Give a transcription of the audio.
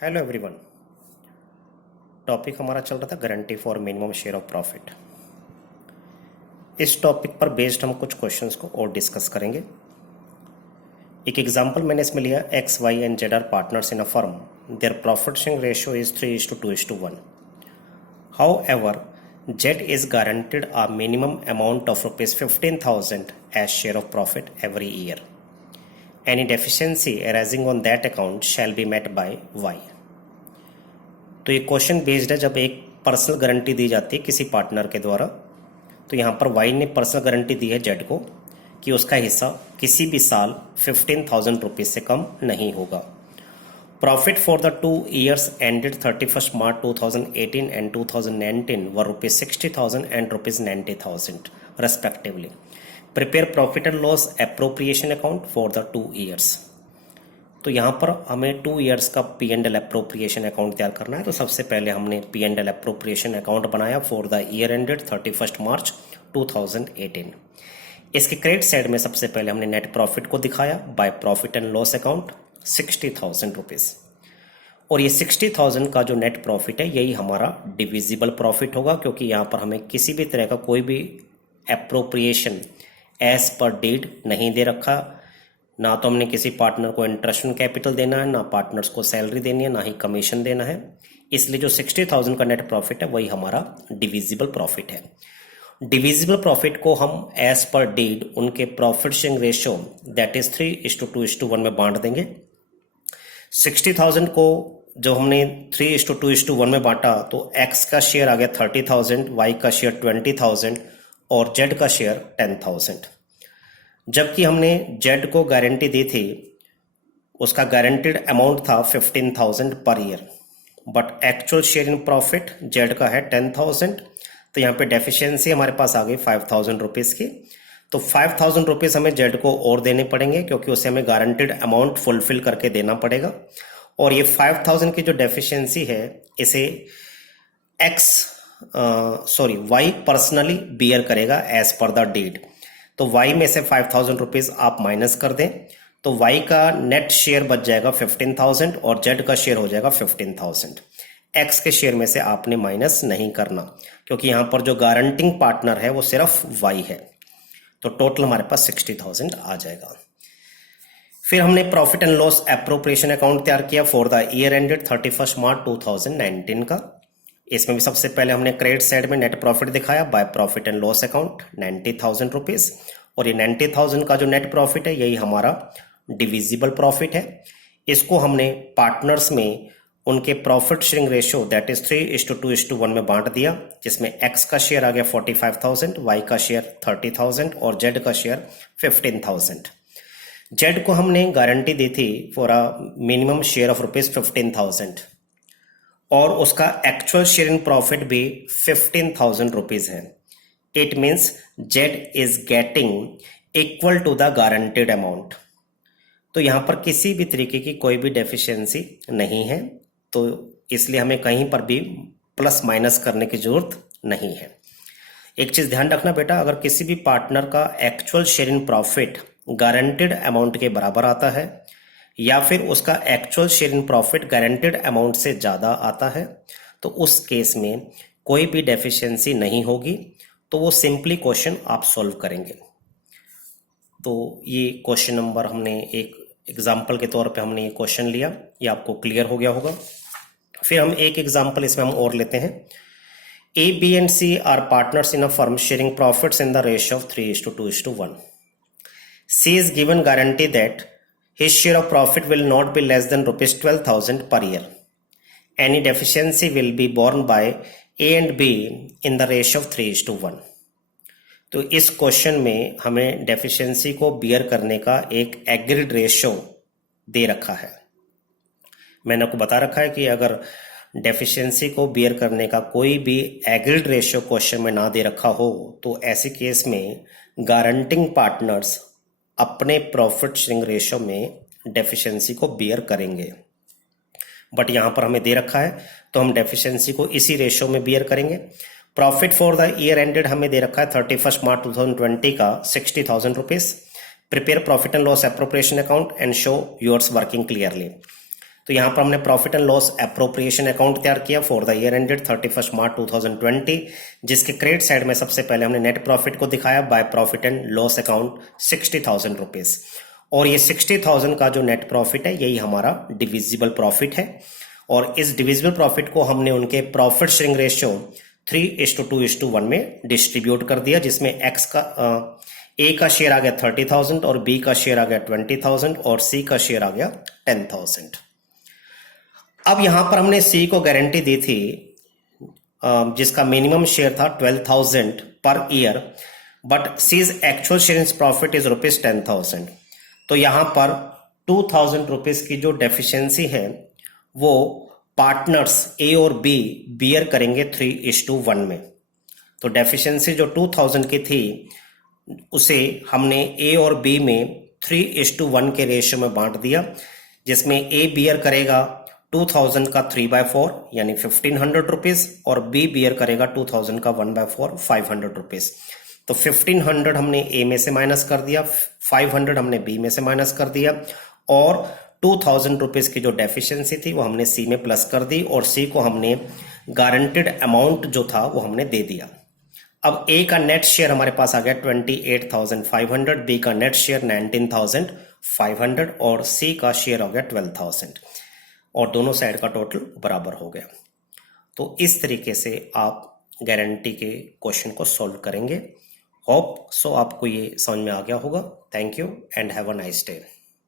Hello everyone. Topic हमारा चल रहा था guarantee for minimum share of profit. इस टॉपिक पर बेस्ड हम कुछ क्वेश्चंस को और डिस्कस करेंगे। एक एग्जांपल मैंने इसमें लिया, X Y and Z are partners in a firm, their profit sharing ratio is 3:2:1। However Z is guaranteed a minimum amount of ₹15,000 as share of profit every year. Any deficiency arising on that account shall be met by Y. तो ये question based है जब एक personal guarantee दी जाती है किसी partner के द्वारा। तो यहाँ पर वाई ने पर्सनल गारंटी दी है जेड को कि उसका हिस्सा किसी भी साल 15,000 रुपीज से कम नहीं होगा। Profit for the 2 years ended 31st March 2018 and 2019 were ₹60,000 and ₹90,000 respectively. Prepare profit and loss appropriation account for the 2 years। तो यहाँ पर हमें 2 years का P&L एप्रोप्रिएशन अकाउंट तैयार करना है। तो सबसे पहले हमने P&L एप्रोप्रिएशन अकाउंट बनाया for the year ended 31st March 2018। इसके क्रेडिट साइड में सबसे पहले हमने नेट प्रॉफिट को दिखाया by profit and loss account 60,000 rupees. और ये 60,000 का जो नेट प्रॉफिट है यही हमारा डिविजिबल प्रॉफिट होगा, क्योंकि यहाँ पर हमें किसी भी तरह का कोई भी एप्रोप्रिएशन एज पर डीड नहीं दे रखा। ना तो हमने किसी पार्टनर को इंटरेस्ट कैपिटल देना है, ना पार्टनर्स को सैलरी देनी है, ना ही कमीशन देना है। इसलिए जो 60,000 का नेट प्रॉफिट है वही हमारा डिविजिबल प्रॉफिट है। डिविजिबल प्रॉफिट को हम एज पर डीड उनके profit sharing ratio that is 3:2:1 में बांट देंगे। 60,000 को जो हमने 3:2:1 में बांटा तो एक्स का शेयर आ गया 30,000, वाई का शेयर 20,000 और जेड का शेयर 10,000। जबकि हमने जेड को गारंटी दी थी, उसका गारंटीड अमाउंट था 15,000 पर year, but actual share in profit Z का है 10,000। तो यहाँ पे डेफिशिएंसी हमारे पास आ गई 5,000 रुपीज की। तो 5,000 रुपीज हमें जेड को और देने पड़ेंगे, क्योंकि उसे हमें गारंटीड अमाउंट फुलफिल करके देना पड़ेगा। और ये 5,000 की जो डेफिशिएंसी है इसे वाई पर्सनली बियर करेगा एज पर द डीड। तो y में से 5,000 रुपीज आप माइनस कर दें तो y का नेट शेयर बच जाएगा 15,000 और z का शेयर हो जाएगा 15,000। x के शेयर में से आपने माइनस नहीं करना, क्योंकि यहां पर जो गारंटिंग पार्टनर है वो सिर्फ y है। तो टोटल हमारे पास 60,000 आ जाएगा। फिर हमने profit and loss appropriation account तैयार किया for the year ended 31st March 2019 का। इसमें भी सबसे पहले हमने क्रेडिट साइड में नेट प्रॉफिट दिखाया by profit and loss account 90,000 rupees. और ये 90,000 का जो नेट प्रॉफिट है यही हमारा डिविजिबल प्रॉफिट है। इसको हमने पार्टनर्स में उनके profit sharing ratio that is 3:2:1 में बांट दिया, जिसमें एक्स का शेयर आ गया 45,000, वाई का शेयर 30,000 और जेड का शेयर 15,000। जेड को हमने गारंटी दी थी for a minimum share of ₹15,000 और उसका एक्चुअल शेयर इन प्रॉफिट भी 15,000 रुपीज है। It means Z is getting equal to the guaranteed amount. तो यहां पर किसी भी तरीके की कोई भी डेफिशिएंसी नहीं है, तो इसलिए हमें कहीं पर भी प्लस माइनस करने की जरूरत नहीं है। एक चीज ध्यान रखना बेटा, अगर किसी भी पार्टनर का actual share in profit guaranteed amount के बराबर आता है या फिर उसका actual share in profit guaranteed amount से ज्यादा आता है, तो उस केस में कोई भी डेफिशिएंसी नहीं होगी। तो वो सिंपली क्वेश्चन आप सॉल्व करेंगे। तो ये क्वेश्चन नंबर हमने एक एग्जांपल के तौर पे हमने ये क्वेश्चन लिया, ये आपको क्लियर हो गया होगा। फिर हम एक एग्जांपल इसमें हम और लेते हैं। A, B and C are partners in a firm sharing profits in the ratio of 3:2:1। C is given guarantee that his share of profit will not be less than ₹12,000 per year. Any deficiency will be borne by A and B in the ratio of 3:1। तो इस question में हमें deficiency को beer करने का एक agreed ratio दे रखा है। मैंने आपको बता रखा है कि अगर डेफिशिएंसी को बियर करने का कोई भी एग्रीड रेशियो क्वेश्चन में ना दे रखा हो तो ऐसे केस में गारंटिंग पार्टनर्स अपने प्रॉफिट शेयरिंग रेशियो में डेफिशिएंसी को बियर करेंगे। बट यहां पर हमें दे रखा है तो हम डेफिशिएंसी को इसी रेशियो में बियर करेंगे। Profit for the year ended हमें दे रखा है 31st March 2020 का 60,000 rupees. Prepare profit and loss appropriation account and show yours working clearly. तो यहाँ पर हमने profit and loss appropriation account तैयार किया फॉर द ईयर एंडेड 31 मार्च 2020, जिसके क्रेडिट साइड में सबसे पहले हमने नेट प्रॉफिट को दिखाया by profit and loss account 60,000 rupees. और ये 60,000 का जो नेट प्रॉफिट है यही हमारा डिविजिबल प्रॉफिट है, और इस डिविजिबल प्रॉफिट को हमने उनके प्रॉफिट शेयरिंग रेशियो 3:2:1 में डिस्ट्रीब्यूट कर दिया, जिसमें एक्स का ए का शेयर आ गया 30,000 और बी का शेयर आ गया 20,000 और सी का शेयर आ गया 10,000। अब यहां पर हमने सी को गारंटी दी थी जिसका मिनिमम शेयर था 12,000 per year, but Z's actual share profit is ₹10,000। तो यहां पर 2,000 रुपीज की जो डेफिशिएंसी है वो पार्टनर्स ए और बी बियर करेंगे 3:1 में। तो डेफिशिएंसी जो 2,000 की थी उसे हमने ए और बी में 3:1 के रेशियो में बांट दिया, जिसमें ए बियर करेगा 2,000 का 3/4 यानी 1,500 रुपीज और बी बियर करेगा 2,000 का 1/4 500 रुपीज। तो 1,500 हमने ए में से माइनस कर दिया, 500 हमने बी में से माइनस कर दिया, और 2,000 रुपीज की जो डेफिशिएंसी थी वो हमने सी में प्लस कर दी, और सी को हमने गारंटेड अमाउंट जो था वो हमने दे दिया। अब ए का नेट शेयर हमारे पास आ गया 28,500, बी का नेट शेयर 19,500 और सी का शेयर हो गया 12,000, और दोनों साइड का टोटल बराबर हो गया। तो इस तरीके से आप गारंटी के क्वेश्चन को सॉल्व करेंगे। होप सो आपको ये समझ में आ गया होगा। Thank you and have a nice day.